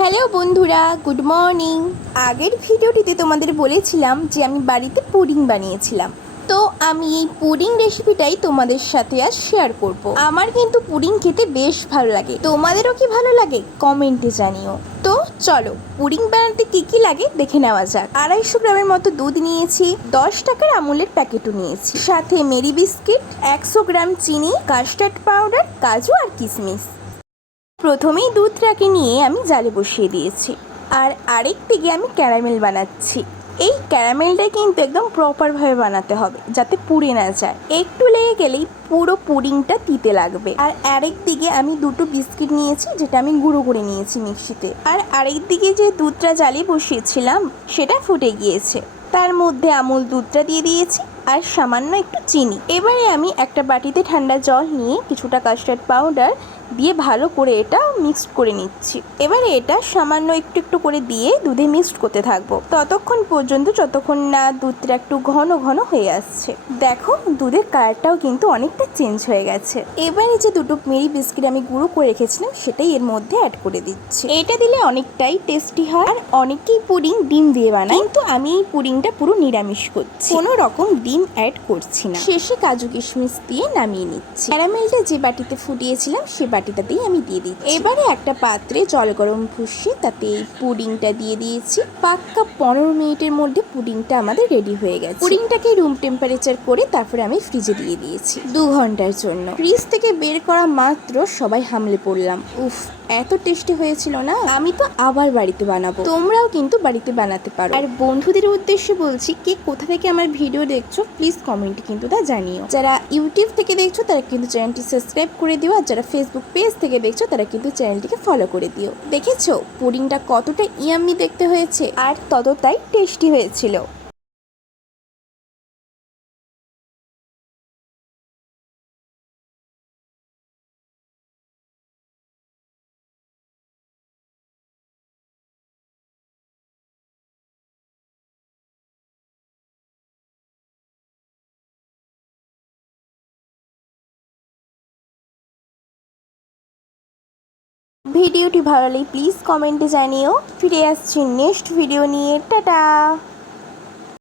Hello বন্ধুরা, good morning. আগের ভিডিওটিতে তোমাদের বলেছিলাম যে আমি বাড়িতে পুডিং বানিয়েছিলাম। তো আমি এই পুডিং রেসিপিটাই তোমাদের সাথে আজ শেয়ার করব। আমার কিন্তু পুডিং খেতে বেশ ভালো লাগে, তোমাদেরও কি ভালো লাগে কমেন্টে জানিও। তো চলো পুডিং বানাতে কি কি লাগে দেখে নেওয়া যাক। 250 গ্রামের মতো দুধ নিয়েছি, 10 টাকার আমুলের প্যাকেটও নিয়েছি, সাথে মেরি বিস্কিট, 100 গ্রাম চিনি, কাস্টার্ড পাউডার, কাজু আর কিশমিশ। প্রথমেই দুধটাকে নিয়ে আমি জালে বসিয়ে দিয়েছি, আর আরেক দিকে আমি ক্যারামেল বানাচ্ছি। এই ক্যারামেলটা কিন্তু একদম প্রপারভাবে বানাতে হবে যাতে পুড়ে না যায়, একটু লেগে গেলেই পুরো পুডিংটা তিতে লাগবে। আর আরেক দিকে আমি দুটো বিস্কিট নিয়েছি, যেটা আমি গুঁড়ো করে নিয়েছি মিক্সিতে। আর আরেক দিকে যে দুধটা জালে বসিয়েছিলাম সেটা ফুটে গিয়েছে, তার মধ্যে আমুল দুধটা দিয়ে দিয়েছি আর সামান্য একটু চিনি। এবারে আমি একটা বাটিতে ঠান্ডা জল নিয়ে কিছুটা কাস্টার্ড পাউডার দিয়ে ভালো করে এটা মিক্সড করে নিচ্ছি। এবারে এটা সামান্য একটু একটু করে দিয়ে দুধে মিক্সড করতে থাকবো ততক্ষণ পর্যন্ত যতক্ষণ না দুধটা একটু ঘন ঘন হয়ে আসছে। দেখো দুধের কালারটাও কিন্তু অনেকটা চেঞ্জ হয়ে গেছে। এবারে যে দুটো মেরি বিস্কিট আমি গুঁড়ো করে রেখেছিলাম সেটাই এর মধ্যে অ্যাড করে দিচ্ছি। এটা দিলে অনেকটাই টেস্টি হয়। আর অনেকেই পুডিং ডিম দিয়ে বানায়, কিন্তু আমি এই পুডিংটা পুরো নিরামিষ করছি, কোনো রকম ডিম অ্যাড করছি না। শেষে কাজু কিশমিশ দিয়ে নামিয়ে নিচ্ছি। ক্যারামেলটা যে বাটিতে ফুটিয়েছিলাম সে বাটিটা দিয়ে আমি দিয়ে দিচ্ছি। এবারে একটা পাত্রে জল গরম বসিয়ে তাতে এই পুডিংটা দিয়ে দিয়েছি। পাক্কা 15 মিনিটের মধ্যে পুডিংটা আমাদের রেডি হয়ে গেছে। পুডিংটাকে রুম টেম্পারেচার করে তারপরে আমি ফ্রিজে দিয়ে দিয়েছি 2 ঘন্টার জন্য। ফ্রিজ থেকে বের করা মাত্র সবাই হামলে পড়লাম, উফ এত টেস্টি হয়েছিল না। আমি তো আবার বাড়িতে বানাবো, তোমরাও কিন্তু বাড়িতে বানাতে পারো। আর বন্ধুদের উদ্দেশ্যে বলছি, কে কোথা থেকে আমার ভিডিও দেখছো প্লিজ কমেন্টে কিন্তু তা জানিও। যারা ইউটিউব থেকে দেখছো তারা কিন্তু চ্যানেলটি সাবস্ক্রাইব করে দিও, আর যারা ফেসবুক পেজ থেকে দেখছো তারা কিন্তু চ্যানেলটিকে ফলো করে দিও। দেখেছো পুডিংটা কতটা ইয়াম্মি দেখতে হয়েছে আর ততটাই টেস্টি হয়েছিল। ভিডিওটি ভালো লাগলে প্লিজ কমেন্টে জানিও। ফিরে আসছি নেক্সট ভিডিও নিয়ে। টাটা।